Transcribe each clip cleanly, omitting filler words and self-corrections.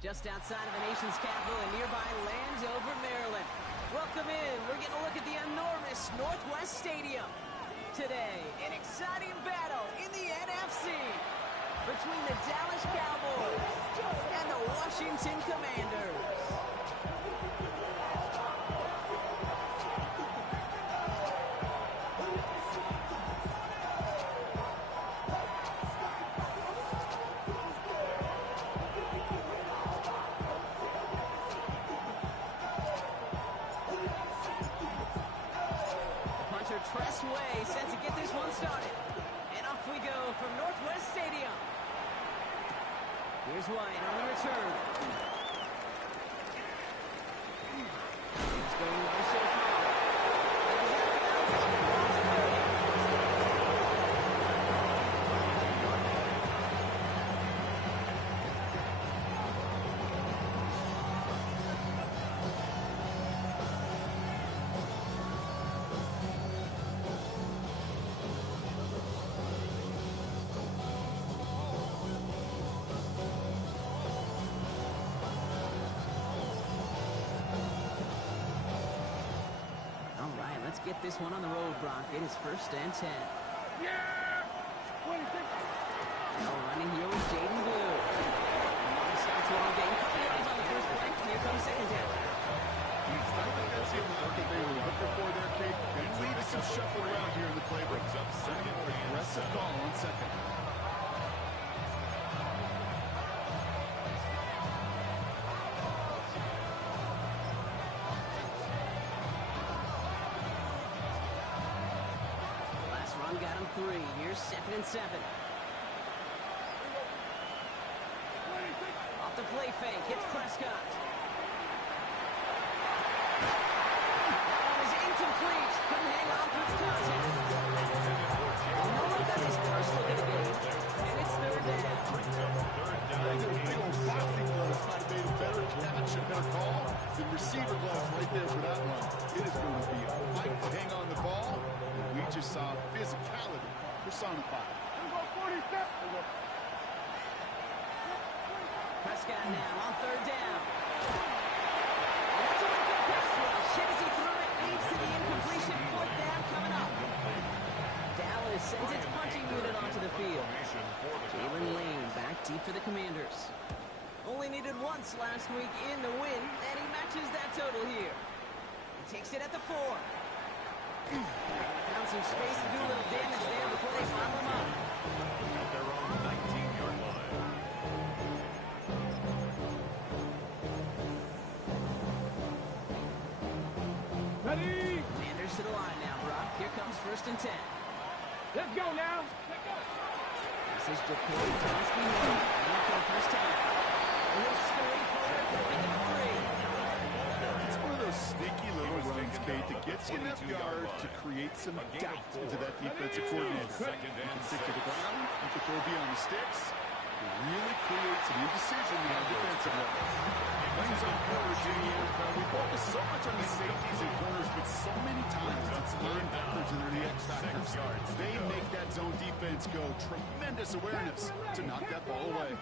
Just outside of the nation's capital in nearby Landover, Maryland. Welcome in. We're getting a look at the enormous Northwest Stadium. Today, an exciting battle in the NFC between the Dallas Cowboys and the Washington Commanders. Press way set to get this one started. And off we go from Northwest Stadium. Here's White on the return. He's going low so far. Let's get this one on the road, Brock. It is 1st and 10. Yeah! Now running here with Jaden Blue. Long start to our game. Couple yards on the first play. Here comes second down. I think that's the amount that they were looking for there, Kate. They needed some shuffle around here in the playbook. Aggressive call on second. Got him 3. Here's 2nd and 7. Off the play fake. Hits Prescott. That one is incomplete. Couldn't hang on through the contact. No one got his first look at the game. And it's 3rd down. I think those big old boxing gloves might have made a better catch, a better call. The receiver gloves right there for that one. It is going to be a fight to hang on the ball. We just saw physicality personified. Prescott now on 3rd down. And that's a wicked pass rush. As he threw it, leads to the incompletion. 4th down coming up. Dallas sends its punching unit onto the field. Jalen Lane back deep for the Commanders. Only needed once last week in the win, and he matches that total here. He takes it at the 4. Found some space to do a little damage there before they foul him up. At their own 19-yard line. Ready? Commanders to the line now, Brock. Here comes 1st and 10. Let's go now. This is Jacoby Tonsky Moore for the first time. And he'll scurry forward for pick up 3. It's one of those sneaky little runs, Kate, that gets you enough yards to create some doubt into that defensive coordinator. You can stick to the ground, you can throw beyond the sticks. It really creates some indecision on the defensive level. Things on coverage in here. We focus so much on the safeties and corners, but so many times it's linebackers and they're the X factors. They make that zone defense go. Tremendous awareness to knock that ball away.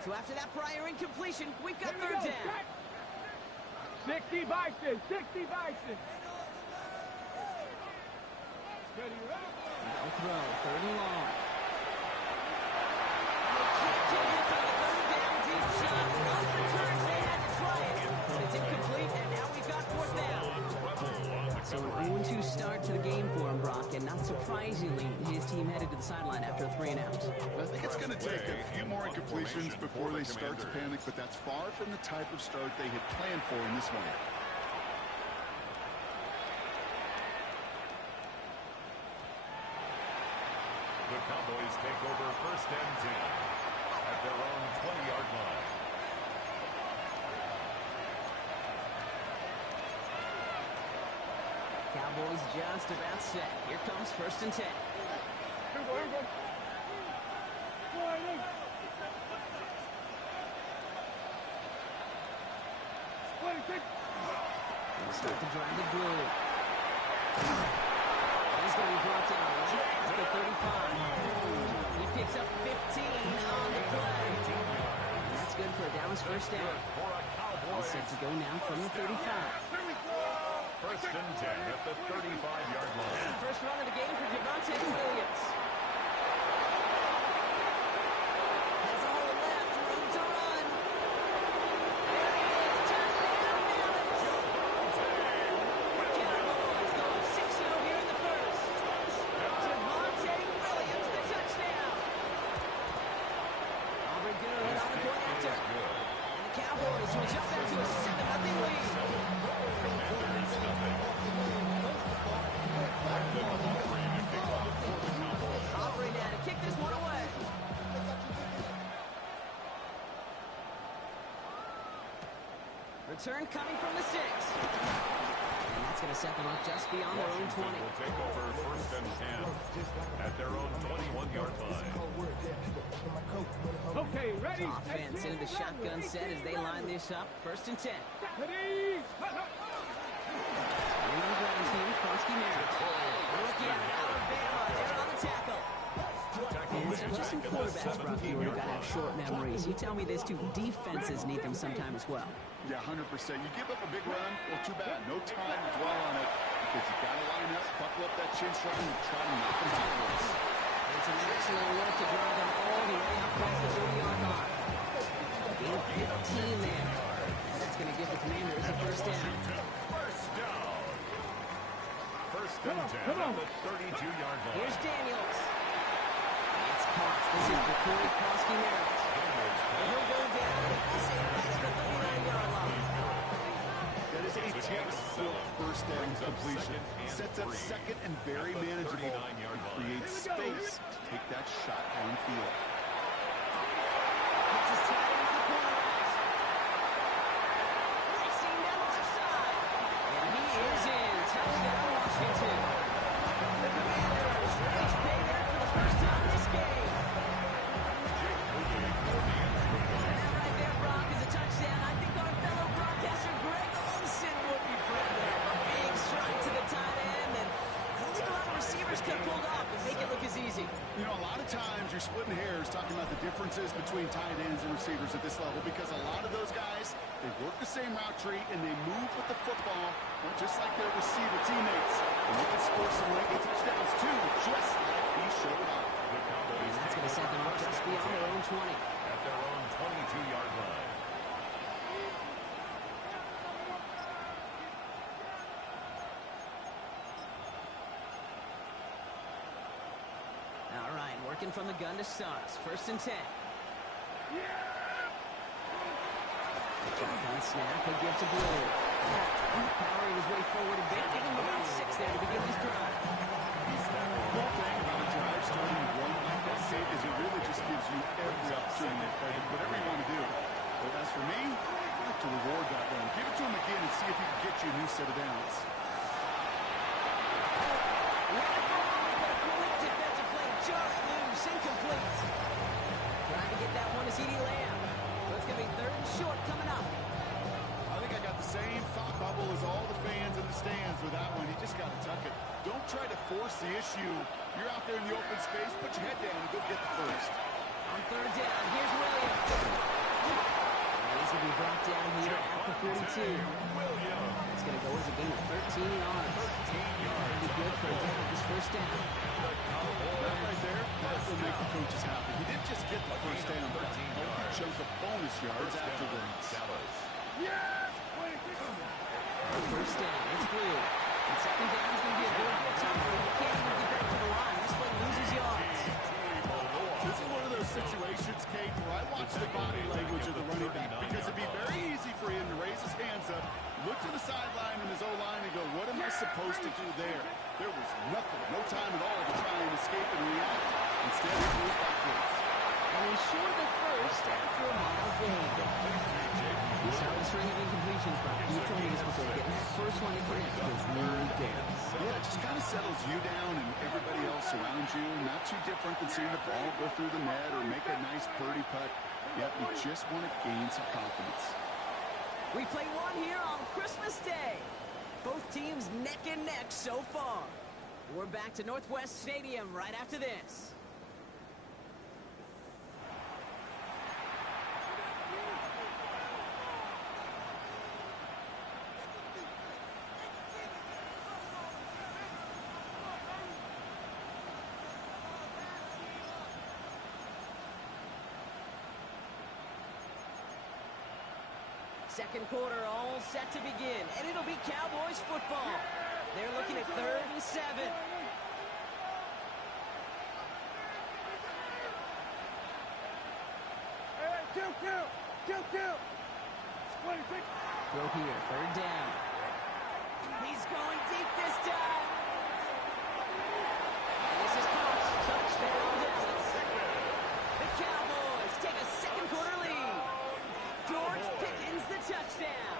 So after that prior incompletion, we've got 3rd down. 60 Bison, 60 Bison. Ready, ready. No throw, 3rd and long. And they can't get it for the 3rd down deep shot. On the returns, they had to try it, but it's incomplete, and now we've got 4th down. So an 0-2 start to the game for him, Brock, and not surprisingly, his team headed to the sideline after a 3 and out. I think it's going to take a few more incompletions before they start to panic, but that's far from the type of start they had planned for in this one. The Cowboys take over 1st and 10 at their own 20-yard line. Cowboys just about set. Here comes 1st and 10. They'll start to drive the blue. He's going to be brought down right at the 35. He picks up 15 on the play. That's good for a Dallas first down. For a All Cowboys. set to go now from the 35. First and 10 at the 35-yard line. First run of the game for Javonte Williams. Has all left, room to run. There he is, touchdown, Dallas. Cowboys go up 6-0 here in the first. Javonte Williams, the touchdown. Auburn gonna run on the point after. And the Cowboys will jump out to a 7-0 lead. Aubrey now to kick this one away. Return coming from the 6. And that's going to set them up just beyond their own 20. Will take over first and 10 at their own 21-yard line. Okay, ready? Offense into the shotgun set as they line this up. First and 10. Ready? In on the ground team, Kronsky Merritt. Rookie out of Alabama. They're on the tackle. And so just some quarterbacks, Brock, you got to have short memories. You tell me this too. Defenses need them sometime as well. Yeah, 100%. You give up a big run, well, too bad. No time to dwell on it because you got to line up, buckle up that chin strap, and try to knock them backwards. It's an excellent work to drive them all the way out past the 30-yard line. Gain 15 there. And that's going to give the Commanders a first down. First down. First and 10 at the 32-yard line. Here's Daniels. It's caught. This is the Corey Kronsky Merritt. And he'll go down at the same place the 39-yard line. That is a textbook first down completion. Sets up second and very manageable. Creates space to take that shot downfield. Gets his tight end on the corner route. Racing down the left side. And he is in. Touchdown, Washington. The Commanders reach pay there for the first time this game. And that right there, Brock, is a touchdown. I think our fellow broadcaster Greg Olson would be proud there. A big strike to the tight end, and I don't think a lot of receivers could have pulled off and make it look as easy. You know, a lot of times you're splitting hairs talking about the differences between tight ends and receivers at this level because a lot of those guys, they work the same route tree and they move with the football, well, just like their receiver teammates. And they can score some late touchdowns too, just like he showed up. And that's going to set them up just beyond their own 20. At their own 22-yard line. All right, working from the gun to start. First and 10. Shotgun snap, he'll give to Blue. Powering his way forward a bit, give him about 6 there to begin this drive. The cool thing about a drive starting one like that, Kate, is it really just gives you every opportunity to play whatever you want to do. But as for me, I like to reward that one. Give it to him again and see if he can get you a new set of downs. Quick defensive play, just loose, incomplete. Trying to get that one to CeeDee Lamb. So it's going to be third and short coming up. I think I got the same thought bubble as all the fans in the stands with that one. You just got to tuck it. Don't try to force the issue. You're out there in the open space, put your head down and go get the first. On third down, here's Williams. And he's going to be brought down here at the 42. It's going to go as a gain of 13 yards. That'll be good for a down this first down. That right there, that will make the coaches happy. He didn't just get the first down, but a chunk of bonus yards afterwards. First down, it's Blue. And second down is going to be a bit tougher. He can't even get back to the line. This play loses yards. This is one of those situations, Kate, where I watch the body language of the running back because it'd be very easy for him to raise his hands up, look to the sideline and his O-line and go, what am I supposed to do there? There was nothing, no time at all to try and escape and react. Instead, he goes backwards. And he's short of the first after a mile gain. He started a string of incompletions, Brock. You've told me this before. Getting that first one to connect was really good. Yeah, it just kind of settles you down and everybody else around you. Not too different than seeing the ball go through the net or make a nice birdie putt. Yep, you just want to gain some confidence. We play one here on Christmas Day. Both teams neck and neck so far. We're back to Northwest Stadium right after this. Second quarter all set to begin, and it'll be Cowboys football. They're looking at 3rd and 7. Kill. Throw here, 3rd down. He's going deep this time. And this is caught. Touchdown, Dallas. The Cowboys take a second quarter lead. George Pickens the touchdown.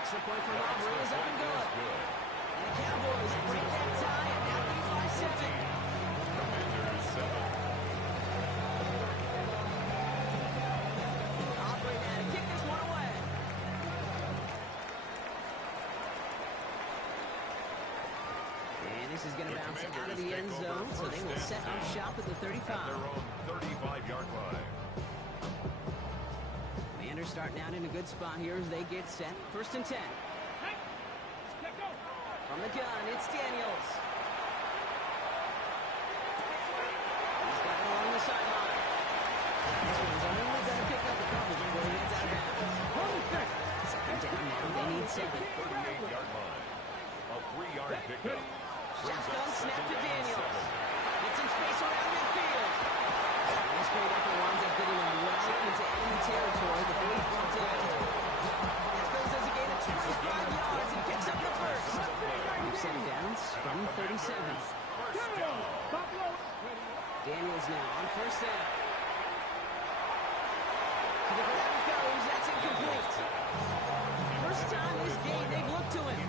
Extra point for Robert is up and good. And the Cowboys break that tie and now lead by 7. Commanders 7. This is going to bounce out of the end zone, so they will set up shop at the 35. At their own 35-yard line. Commanders starting out in a good spot here as they get set. 1st and 10. From the gun, it's Daniels. He's got it along the sideline. This one's only going to pick up a couple before he gets out of bounds. Second down now, they need 7. 38-yard line. A 3-yard pickup. Shotgun snap to Daniels. It's in space around midfield. This great effort winds up getting him well into enemy territory before he's brought down. That goes as a gain of 25 yards and picks up the first. Second downs from 37. Daniels now on 1st down. To the ground it goes. That's incomplete. First time this game they've looked to him.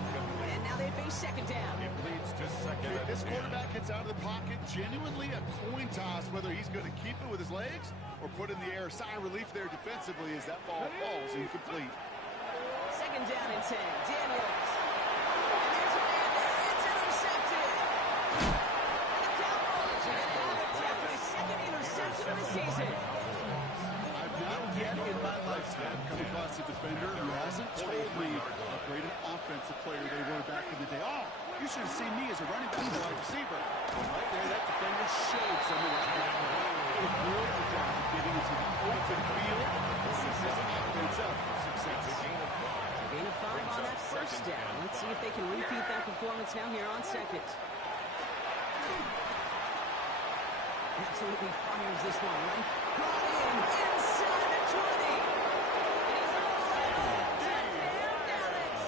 And now they face 2nd down. It leads to 2nd. This quarterback gets out of the pocket, genuinely a coin toss whether he's going to keep it with his legs or put in the air. Sigh of relief there defensively as that ball falls incomplete. 2nd down and 10. Daniels. And there's a man there. It's intercepted. And the Cowboys are going to have it after his 2nd interception of the season. I've not yet in my lifetime come across a defender who hasn't told me how great an offensive player they were back in the day. Oh, you should have seen me as a running back and wide receiver. And right there, that defender showed some of that. A brilliant job of getting into the open field. This is his offense up for success. Gain of 5 on that 1st down. Let's see if they can repeat that performance now here on 2nd. Absolutely fires this one, right? Brought in inside the 20. And he's all set up. Touchdown, Dallas.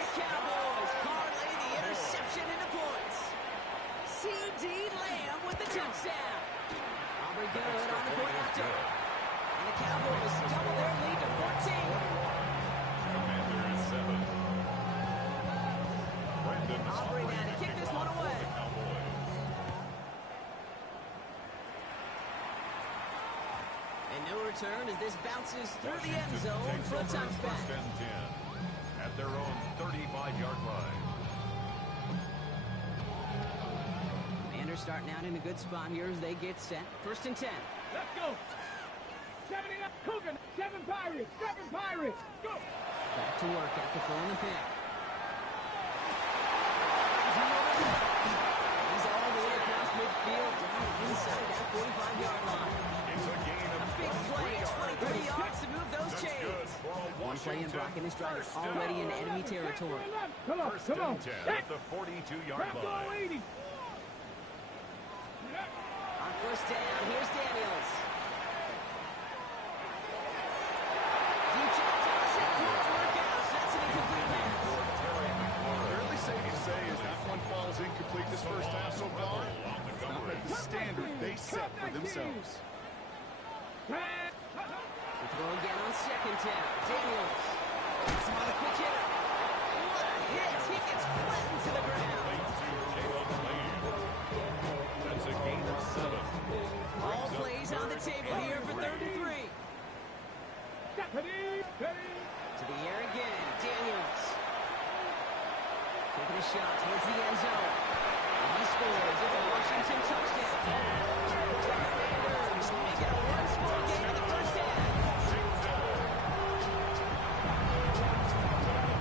The Cowboys parlay the interception into points. C.D. Lamb with the touchdown. Aubrey good on the point after. And the Cowboys double their lead to 14. Commanders 7. Brendan Aubrey now to kick this one away. And no return as this bounces through the end zone for a touchback. 1st and 10 at their own 35-yard line. Commanders starting out in a good spot here as they get set. 1st and 10. Let's go. 70 up. Cougar. 7 Pirates. 7 Pirates. Go. Back to work after throwing the pick. He's all the way across midfield down inside that 45-yard line. It's a gain of A big play, 23 yards to move those That's good chains. for a One play and Brock and his drivers already in enemy territory. Come on. 1st and 10 at the 42-yard line. On 1st down, here's Daniels. Deep shot toss, it won't work out. That's an incomplete pass. Fairly safe to say as that one falls incomplete this first half so far. It's not at the standard they set for themselves. The throw again on 2nd down. Daniels. He's on a quick hitter. What a hit. He gets flattened to the ground. That's a gain of 7. All plays on the table here for 3rd and 3. To the air again. Daniels. Taking a shot towards the end zone. And he scores. It's a Washington touchdown. The Commanders make it a one-score game in the 1st half.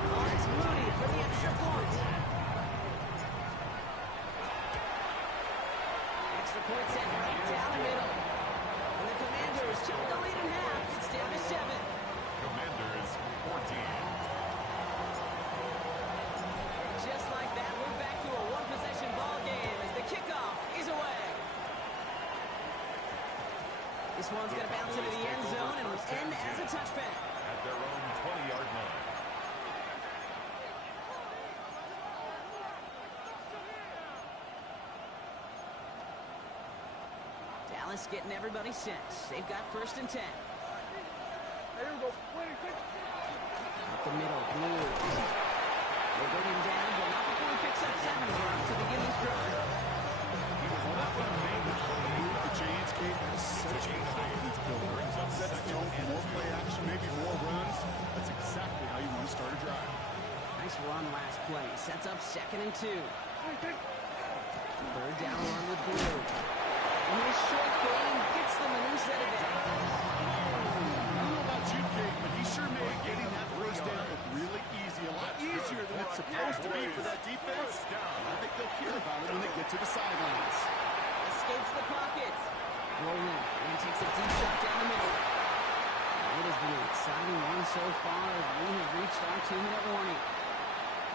Lawrence Mooney for the extra point. Extra point set right down the middle. This one's going to bounce into the end zone and will end as a touchback. At their own 20-yard line. Dallas getting everybody set. They've got 1st and 10. Here we go. 26. Up the middle, Blue. They bring him down, but not before he picks up 7 yards to begin this drive. The Giants game has such a confidence builder. Sets the tone for more play action, maybe more runs. That's exactly how you want to start a drive. Nice run last play. Sets up 2nd and 2. 3rd down run with Blue. And his short game gets them a new set of downs. I don't know about you, Kate, but he sure made getting that 1st down look really easy. A lot easier than it's supposed to be for that defense. I think they'll hear about it when they get to the sidelines. Escapes the pocket. Rolling, and he takes a deep shot down the middle. It has been an exciting one so far as we have reached our 2-minute warning.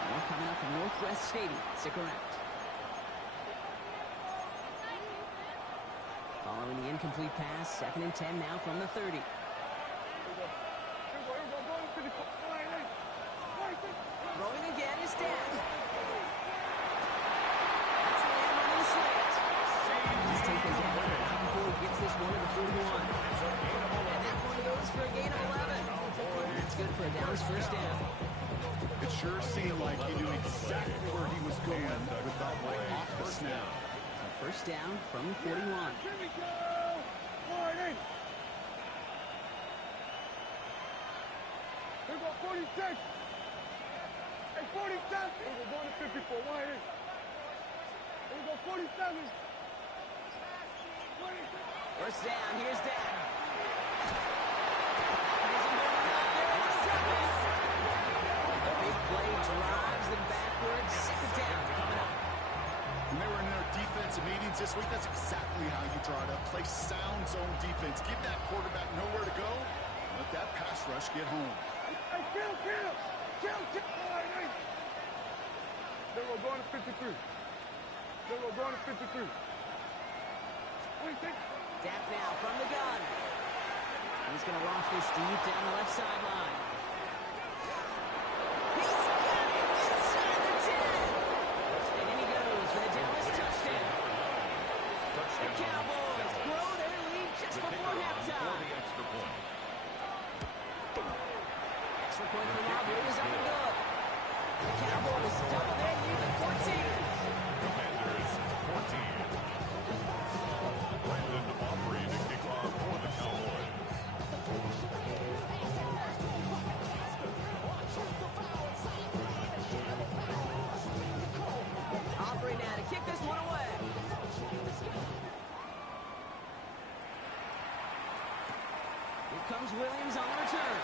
More coming up from Northwest Stadium. Stick around. Following the incomplete pass, 2nd and 10 now from the 30. Throwing again is Dan. That's the end on the slant. He's taken down, but not before he gets this one to the 41. And that one goes for a gain of 11. That's good for a Dallas 1st down. It sure seemed like he knew exactly where he was going with that play off the snap. 1st down from the 41. Here we go. 40. Here we go. 46. Hey, 47. Here we go. Going to 54. Here we go. 47. 1st down. Here's Dan. The big play drives them backwards. 2nd down coming up. When they were in their defensive meetings this week, that's exactly how you draw it up. Play sound zone defense. Give that quarterback nowhere to go. Let that pass rush get home. Hey, kill. Then we're going to 53. Then we're going to 53. 26. Dap now from the gun. He's going to loft this deep down the left sideline. He's got it inside the 10. And in he goes for the Dallas touchdown. The Cowboys grow their lead just before halftime. Extra point for Robbie is up and good. The Cowboys double their lead to 14. Commanders 14. Brandon Aubrey to kick off for the Cowboys. Aubrey now to kick this one away. Here comes Williams on the return.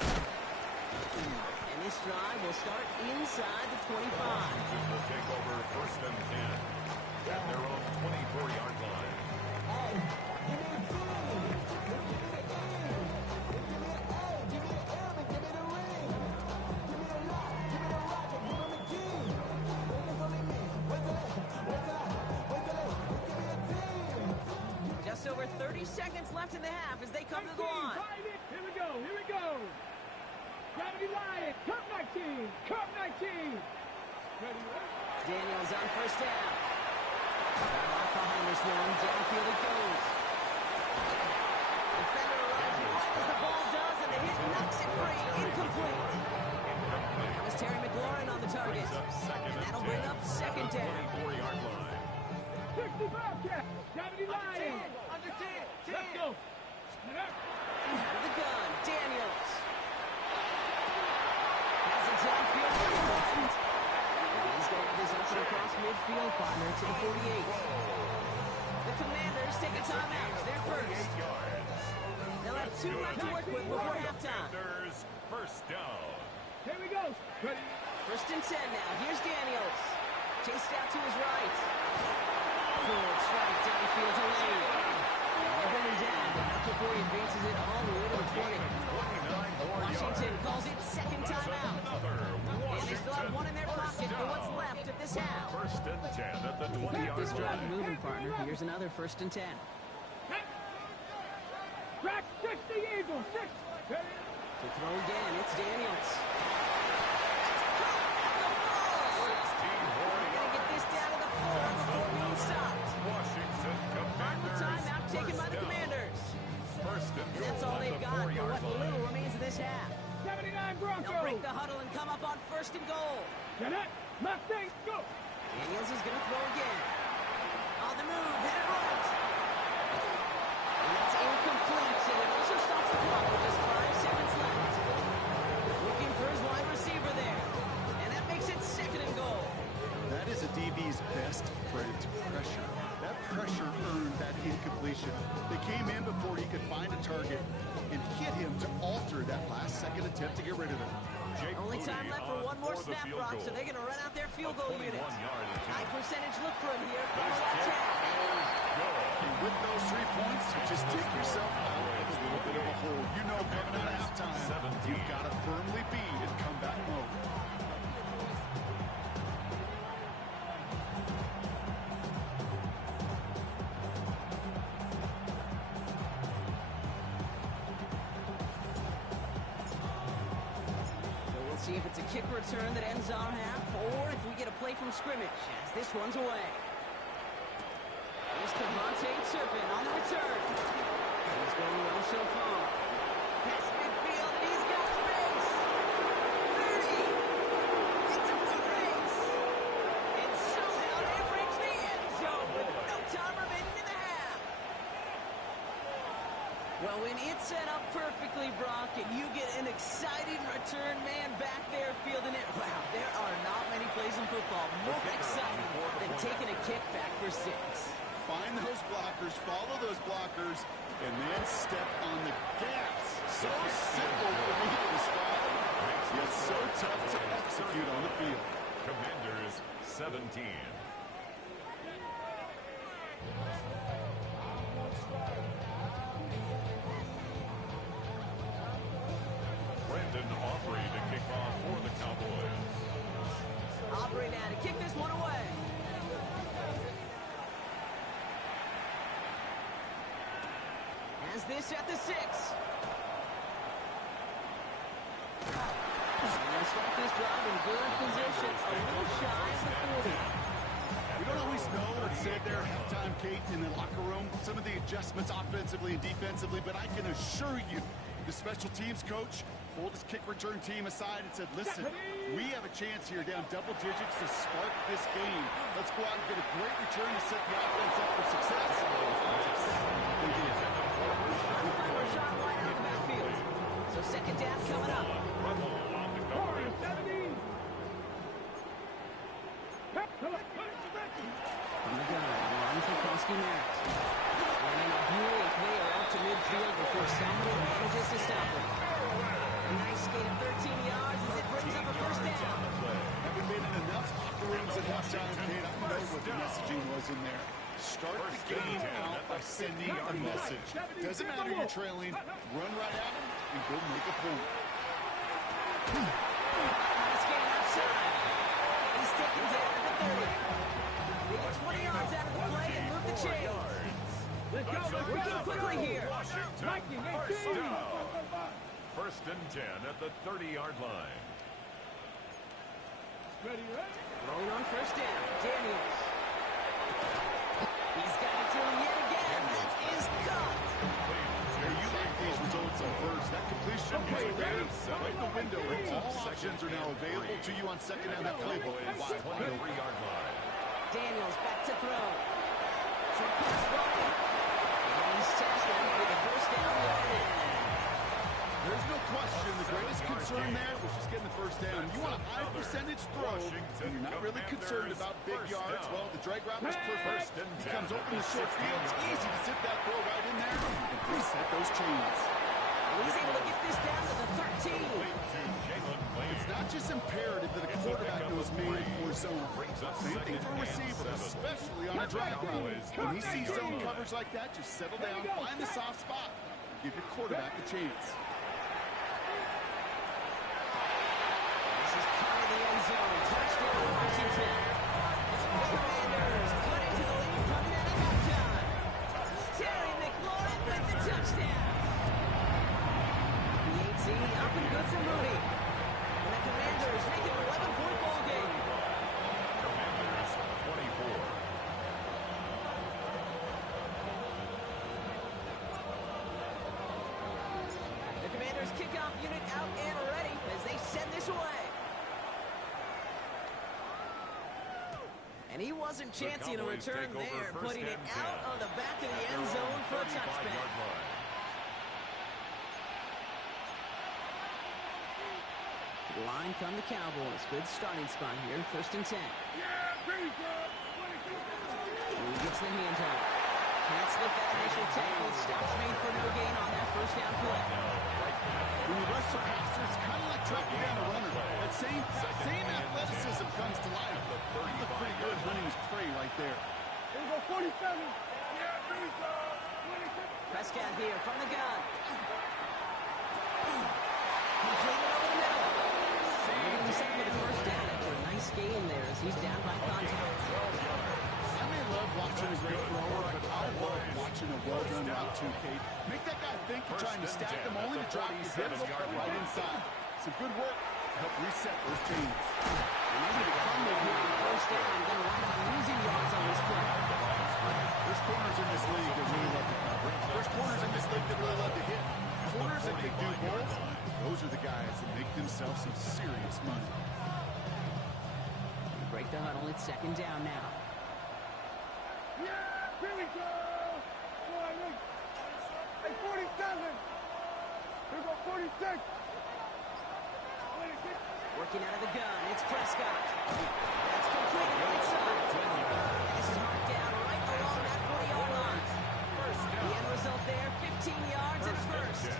And this drive will start inside the 25. Will take over 1st and 10 at their own 24-yard line. Just over 30 seconds left in the half as they come to the line. Here we go. Gravity Lion. Cup 19. Ready? Daniels on 1st down. Lock behind this one. Downfield it goes. Defender arrives right as the ball does, and the hit knocks it free. Incomplete. That was Terry McLaurin on the target. And that'll bring up 2nd down. 24-yard line. 65 cap. Gravity Lion. Under 10. Let's go. Out of the gun. Daniels. Has it downfield to the left. He's going to have this open across midfield, partner to the 48. The Commanders take a timeout. They're first. They'll have 2 left to work with before halftime. Commanders 1st down. Here we go. Ready? 1st and 10 now. Here's Daniels. Chased out to his right. Good strike downfield to Lane. They bring him down, but not before he advances it all the way to the 20. Washington calls it 2nd timeout. And they still have 1 in their pocket for what's left of this half. 1st and 10 at the Keep 20-yard this drive line. moving, partner. Here's another 1st and 10. Crack 60 Eagles. 6. To throw again, it's Daniels. That's caught at the 4. 16 They're going to get this down to the 4 before being stopped. Washington Final Commanders. timeout taken by the First down. Commanders. First and And that's goal all at they've the got for 4-yard what line. little remains of this half. 79 They'll Broncos. break the huddle and come up on first and goal. Janet, Mustang, go. Daniels is going to throw again. On the move, hit it right. And that's incomplete, and it also stops the clock with just 5 seconds left. Looking for his wide receiver there. And that makes it second and goal. That is a DB's best friend, pressure. That pressure earned that incompletion. They came in before he could find a target and hit him to alter that last-second attempt to get rid of him. Jake Only time Moody left for on one more for the snap, field Brock, goal. so they're going to run out their field A goal unit. 21-yard attempt. High percentage look for him here from the First left kick hand. is good. And with those 3 points, you just dig yourself out of a little bit of a hole. You know coming out of halftime, 17. you've got to firmly be in comeback mode. So we'll see if it's a kick return that ends our half, or if we get a play from scrimmage, as this one's away. Here's Cavante Turpin on the return. He's going well so far. Past midfield, and he's got space. 30. It's a foot race. And somehow they reach the end zone with no time remaining in the half. Well, when it's set up perfectly, Brock, and you get an exciting return man back there fielding it, wow, there are not many plays in football more exciting than taking a kick back for 6. Find those blockers, follow those blockers, and then step on the gas. So simple for me to describe, yet so tough to execute on the field. Commanders 17. Brandon Aubrey to kick off for the Cowboys. Aubrey now to kick this one away. Has this at the 6. And they'll start this drive in good position, a little shy of the 40. We don't always know what's said there at halftime, Kate, in the locker room. Some of the adjustments offensively and defensively, but I can assure you, the special teams coach pulled his kick return team aside and said, listen, we have a chance here down double digits to spark this game. Let's go out and get a great return to set the offense up for success. That's exactly what they did. Fiber shot wide out of the backfield. So second down coming up. Warriors 70. On the gun, run for Krosky Merritt. And then a brilliant player out to midfield before somebody manages to stop him. A nice gain of 13 yards as it brings up a first down. Haven't been in enough locker rooms at halftime, Kate. I know what the messaging was in there. Start the game out by sending a message. Doesn't matter you're trailing, run right at them and go make a point. Nice gain outside. He's taken down at the 30. They get 20 yards out of the play and move the chains. Let's go. Working quickly here. Washington, Viking, first 18. down. First and 10 at the 30-yard line. Ready, ready. Throwing on first down, Daniels. He's got it to him yet again. That is caught. Hey, you like these results on first. That completion right there, right in the window. All options are now available to you on second down. That playbook is wide open. 23-yard line. Daniels back to throw. Short pass wide. And he's tackled for the first down yardage. There's no question the greatest concern there was just getting the first down. You want a high percentage throw, and you're not really concerned about big yards. Well, the drag route was perfect. He comes open the short field. It's easy to sit that throw right in there and reset those chains. And he's able to get this down to the 13. It's not just imperative that a quarterback knows man or zone. Same thing for a receiver, especially on a drag route. When he sees zone coverage like that, just settle down, find the soft spot, give your quarterback a chance. This is caught in the end zone. Touchdown, Washington. The Commanders put into the lead coming out of halftime. Terry McLaurin with the touchdown. up and good for Moody. And the Commanders make it an 11-point ball game. Commanders 24. The Commanders kickoff unit out and ready as they send this away. And he wasn't chancing a return there, putting it out on the back of the end zone for a touchback. To the line come the Cowboys. Good starting spot here, 1st and 10. He gets the handoff. Can't slip that initial tackle. Stops made for no gain on that 1st down play. When you rush the passer, it's kind of like tracking down a runner. That same athleticism comes to life. He looked pretty good hunting his prey right there. Here we go, 47. Yeah, please, 26. Prescott here from the gun. Completed over the middle. Maybe we set with a 1st down after a nice gain there as he's down by contact. I may love watching a great thrower, but I love watching a well-done route too, Kate. Make that guy think you're trying to stack them only to drop his hips right inside. Some good work to help reset those chains. And maybe the combo here on 1st down, going to wind up losing yards on this play. There's corners in this league that really love to cover. There's corners in this league that really love to hit. Corners that can do both. Those are the guys that make themselves some serious money. They break the huddle. It's 2nd down now. Yeah, here we go. Hey, 47. Here we go, 46. 26. Working out of the gun. It's Prescott. That's completed right side. And this is marked down right along that 40-yard line. The end result there, 15 yards and a 1st.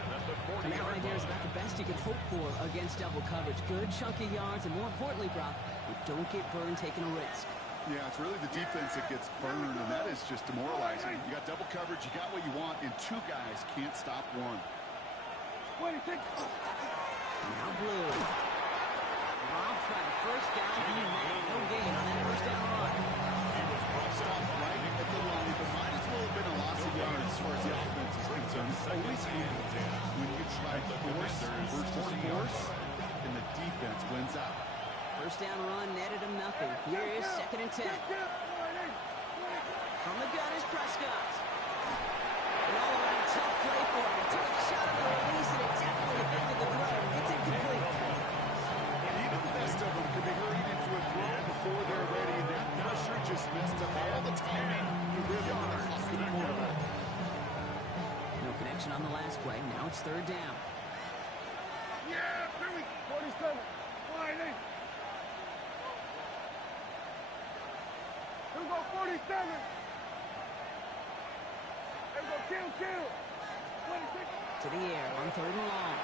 And that right there is about the best you can hope for against double coverage. Good chunky yards, and more importantly, Brock, you don't get burned taking a risk. Yeah, it's really the defense that gets burned, and that is just demoralizing. You got double coverage, you got what you want, and 2 guys can't stop one. 26. Now blue. Robbed by the 1st down. He made no gain on that 1st down run. Stopped right at the line, but might as well have been a loss of yards as far as the offense is concerned. It's always handled when you try force versus force, and the defense wins out. 1st down run netted him nothing. Here is 2nd and 10. From the gun is Prescott. An all-around tough play for him. He took a shot on the release, and it definitely affected the throw. It's incomplete. Even the best of them could be hurried into a throw before they're ready, and that pressure just messed up all the timing, the rhythm, and the cost of the quarterback. No connection on the last play. Now it's 3rd down. Yeah, here we go, 47. 28. Here we go, 47. Here we go, kill. 26. To the air on 3rd and long.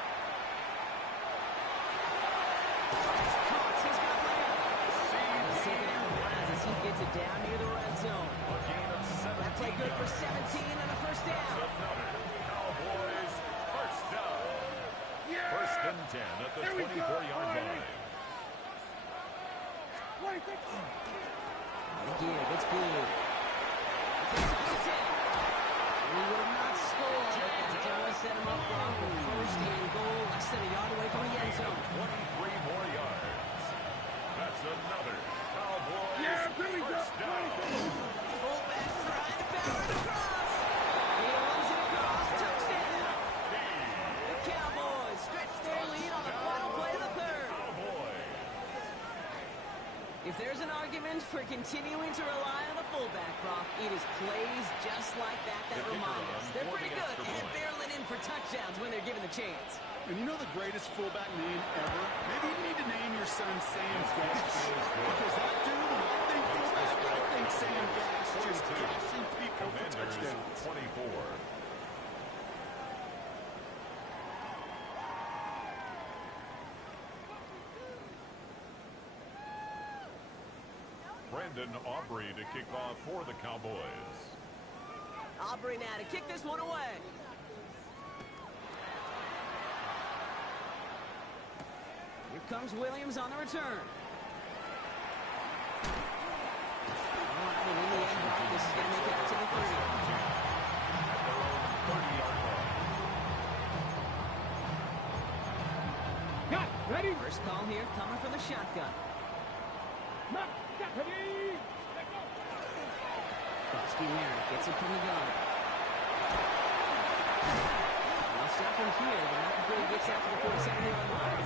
He's caught. He's got layup. He's taken out of bounds as he gets it down near the red zone. That play good for 17 and a 1st down. Cowboys 1st down. Yeah. 1st and 10 at the 24-yard line. 26. Again, it's blue. Takes it to 10. He will not score, but that does set him up wrong for 1st and goal, less than a yard away from the end zone. 23 more yards. That's another Cowboys Yeah, here we go. 1st down. Fullback trying to power it across. He runs it across. Touchdown. The Cowboys stretch their lead on the final play of the 3rd. If there's an argument for continuing to rely on the fullback, Brock, it is plays just like that remind us. They're pretty good at barreling in for touchdowns when they're given the chance. And you know the greatest fullback name ever? Maybe you need to name your son Sam Gash. Because that dude, when I think fullback, I think Sam Gash just gashing people for touchdowns. 24. Brandon Aubrey to kick off for the Cowboys. Aubrey now to kick this one away. Here comes Williams on the return. All right, and in the end, Brock, this is going to make it out to the 30. At their own 30-yard line. Ready? First call here coming from the shotgun. Knock. Ready? Bosky Merritt gets it from the gun. I'll stop him here, but not before he gets out to the 47-yard line.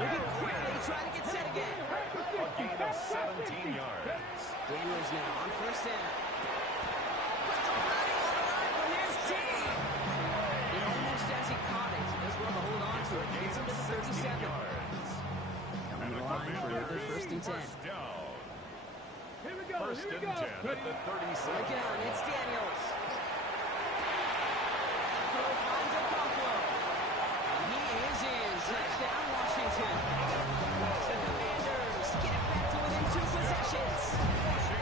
Moving quickly, trying to get set again. A gain of 17 yards. Daniels now on first down. Well, here's T. He almost as he caught it. He does well to hold on to it. Gets him to the 37. Coming to the line for another first and 10. First down. Here we go. First and 10 at the 37. Again, it's Daniels. Throw finds a Buffalo. And he is in. Touchdown, Washington. The Commanders get it back to within 2 possessions.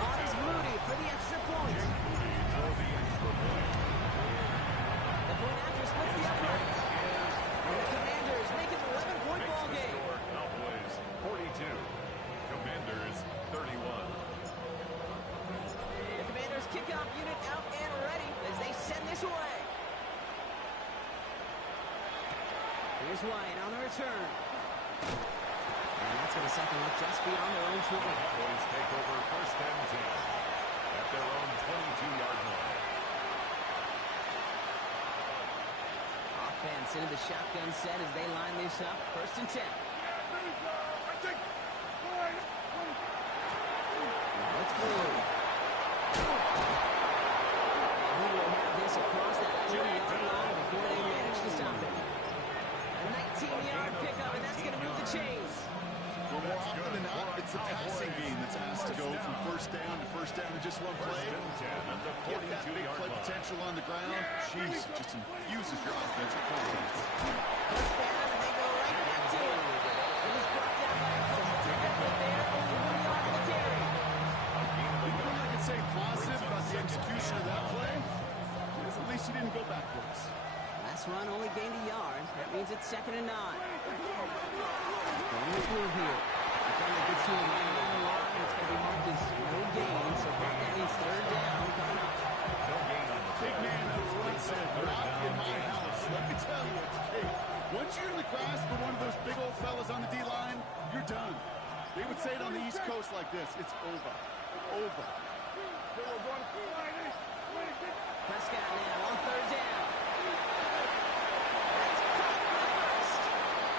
On is Moody for the extra point. The point after splits the upright. And the Commanders make it an 11-point ball game. Cowboys 42. Commanders 31. The Commanders kickoff unit out and ready as they send this away. Here's White on the return. And that's going to second look just beyond their own 20. Cowboys take over first and 10 at their own 22-yard line. Offense into the shotgun set as they line this up. First and 10. Now it's Blue. And he will have this across that 20-yard line before they manage to stop it. A 19-yard pickup, and that's going to move the chains. Well, more often than not, it's the passing game that's asked to go from first down in just one play. Get that big play potential on the ground. Jeez, it just infuses your offensive confidence. First down, and they go right back to it. It is brought down by a couple tackle there, only 1 yard on the carry. The one thing I can say positive about the execution of that play is at least he didn't go backwards. Last run only gained a yard. That means it's 2nd and 9. Going with Blue here. He finally gets to him right around the line. It's going to be marked as no gain, so that means 3rd down coming up. No gain on the Big man up front said, "Not in my house." Let me tell you, hey, once you're in the grasp of one of those big old fellas on the D-line, you're done. They would say it on the East Coast like this: it's over. Over. Prescott now on 3rd down. That's caught for the first.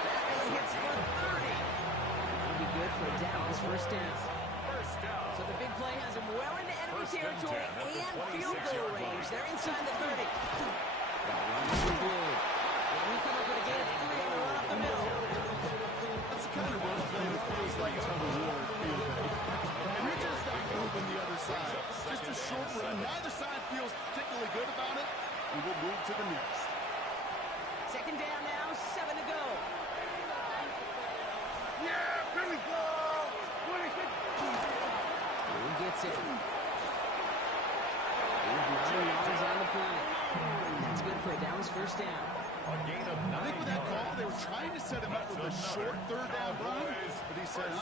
That really hits for 30. That'll be good for Dallas first down. first down. So the big play has them well into enemy First and territory 10 at the and field goal 26-yard range. line. They're inside the 30. That runs from Blue. And he come up with a gain of 3 on the run up the middle. That's the kind of run play that feels like tug of war at field goal. And you're just not moving the other side. Just a short run. Neither side feels particularly good about it. And we'll move to the next. 2nd down now, 7 to go. Yeah, here we go. 26. Blue gets it. He's 9 yards on the play. That's good for a Dallas first down. A gain of 9 I think with that call, yards. they were trying to set him up with a short 3rd down run. But he said,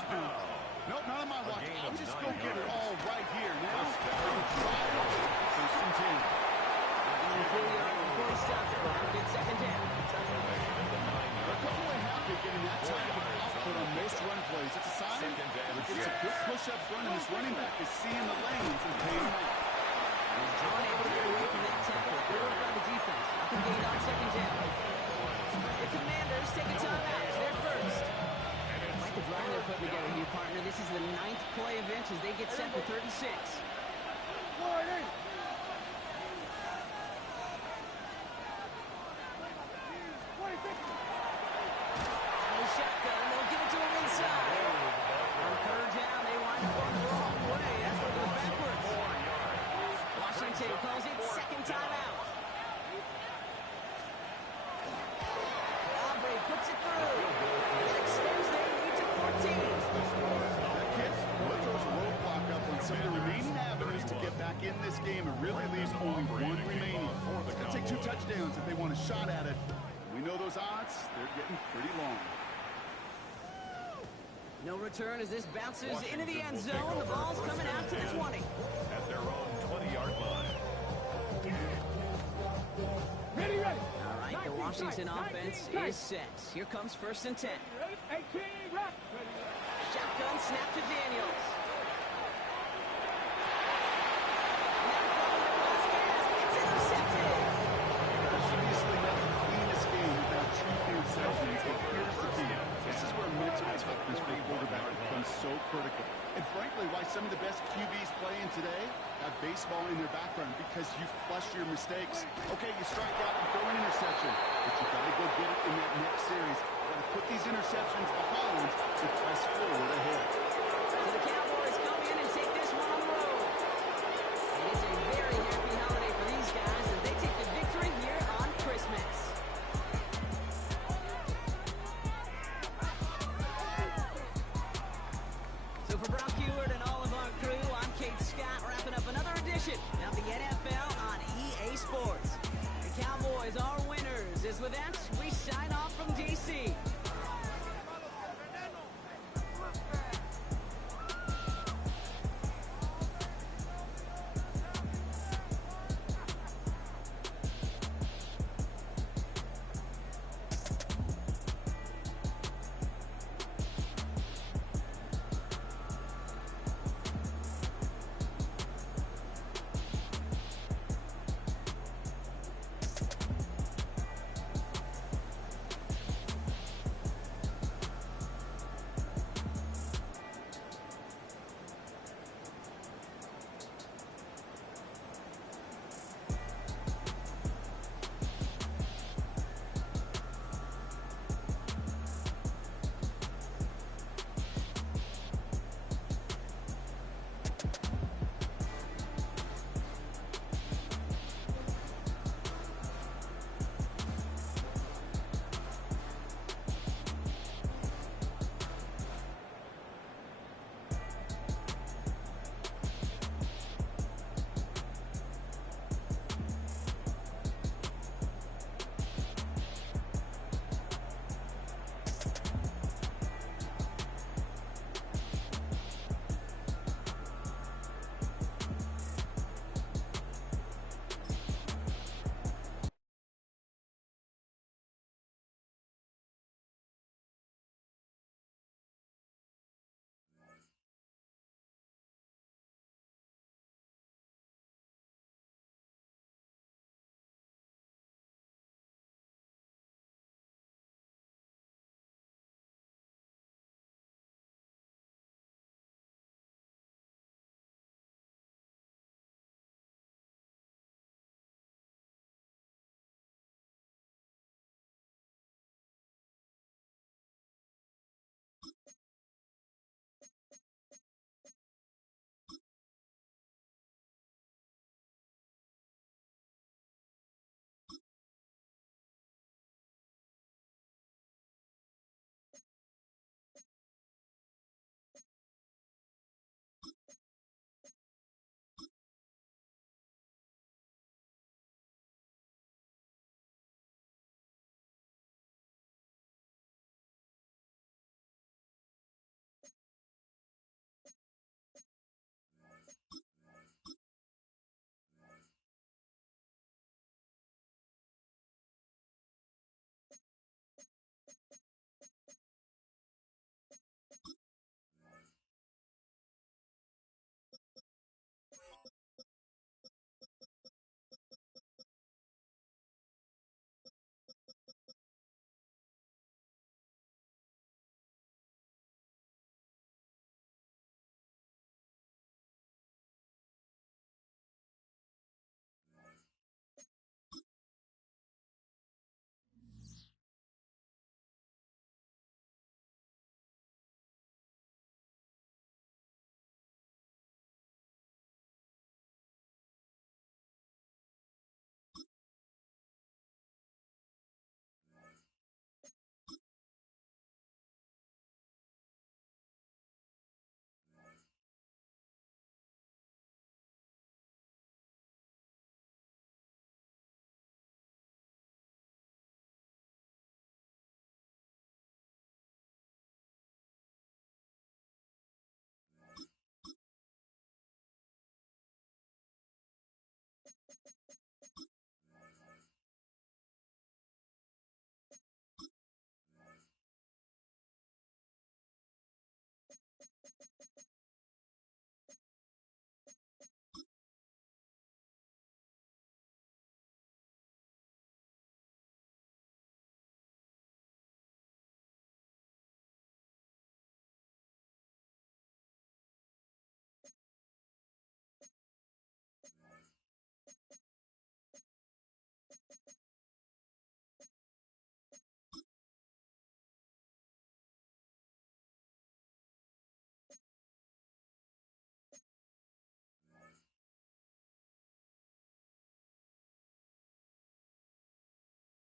nope, not on my watch. I'll just go get it all right here. Now, drive it. First and 10. Gain 4 yards before he stopped it. Brown gets 2nd down. They're probably happy getting that type of output on most run plays. It's a sign that gets a good push up front, and this running back is seeing the lanes and paying off. John able to get away from that tackle. Good work by the defense. Nothing gained on 2nd down. The Commanders take a timeout. They're first. Quite the drive they're putting together here, partner. This is the 9th play event as they get set for 36. 40. On the shotgun, they'll give it to him inside. On 3rd down, they wind up going the wrong way. That's what goes backwards. Washington calls it 2nd timeout. Aubrey puts it through. It extends their lead to 14. That kid, what throws a roadblock up on some of the remaining avenues to get back in this game. It really leaves only one remaining. It's going to take 2 touchdowns if they want a shot at it. We know those odds, they're getting pretty long. No return as this bounces into the end zone. The ball's coming out to the 20. At their own 20-yard line. Ready. All right, the Washington offense is set. Here comes 1st and 10. Shotgun snap to Daniels. It's intercepted. Obviously not the cleanest game without 2 interceptions, but here's the key. This is where mental toughness for a quarterback becomes so critical. And frankly, why some of the best QBs playing today have baseball in their background, because you flush your mistakes. Okay, you strike out, you throw an interception, but you got to go get it in that next series. You got to put these interceptions behind and press forward ahead. So the Cowboys come in and take this one on the road. And it's a very happy holiday for these guys as they take the victory here on Christmas. So for Brock Heward and all of our crew, I'm Kate Scott, wrapping up another edition of the NFL on EA Sports. The Cowboys are winners. As with that, we sign off from D.C.